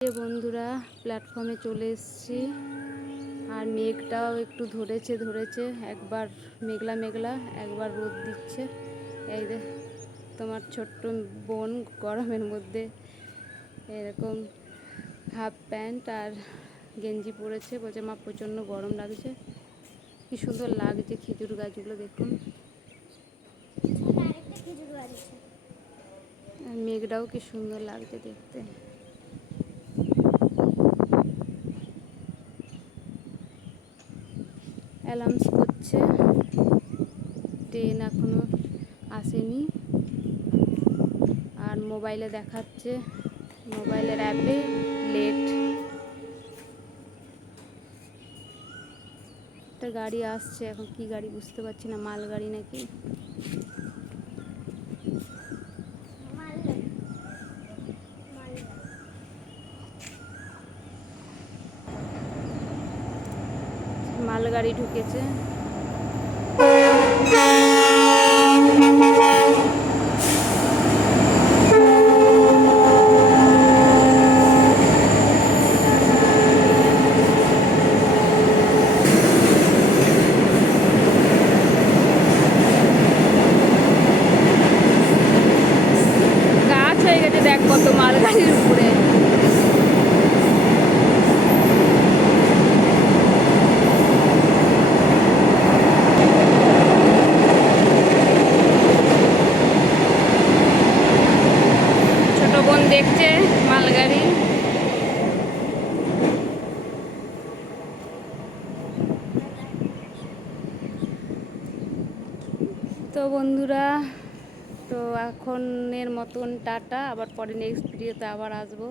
বন্ধুরা প্ল্যাটফর্মে চলে এসেছি আর মেঘটাও একটু ধরেছে একবার মেঘলা মেঘলা একবার রোদ দিচ্ছে। এই যে তোমার ছোট্ট বোন গরমের মধ্যে এরকম হাফ প্যান্ট আর গেঞ্জি পরেছে, বলছে মা প্রচণ্ড গরম লাগছে। কি সুন্দর লাগছে খেজুর গাছগুলো দেখুন, আর মেঘটাও কি সুন্দর লাগছে দেখতে। অ্যালাউন্স করছে ট্রেন এখনো আসেনি, আর মোবাইলে দেখাচ্ছে মোবাইলের অ্যাপে লেট। একটা গাড়ি আসছে, এখন কি গাড়ি বুঝতে পারছি না, মাল গাড়ি নাকি। মালগাড়ি ঢুকেছে। গাছ হয়ে গেছে দেখ কত মালগাড়ির উপরে। ছোট বোন দেখছে মালগাড়ি। তো বন্ধুরা, তো এখনের মতন টাটা, আবার পরে নেক্সট ভিডিওতে আবার আসবো।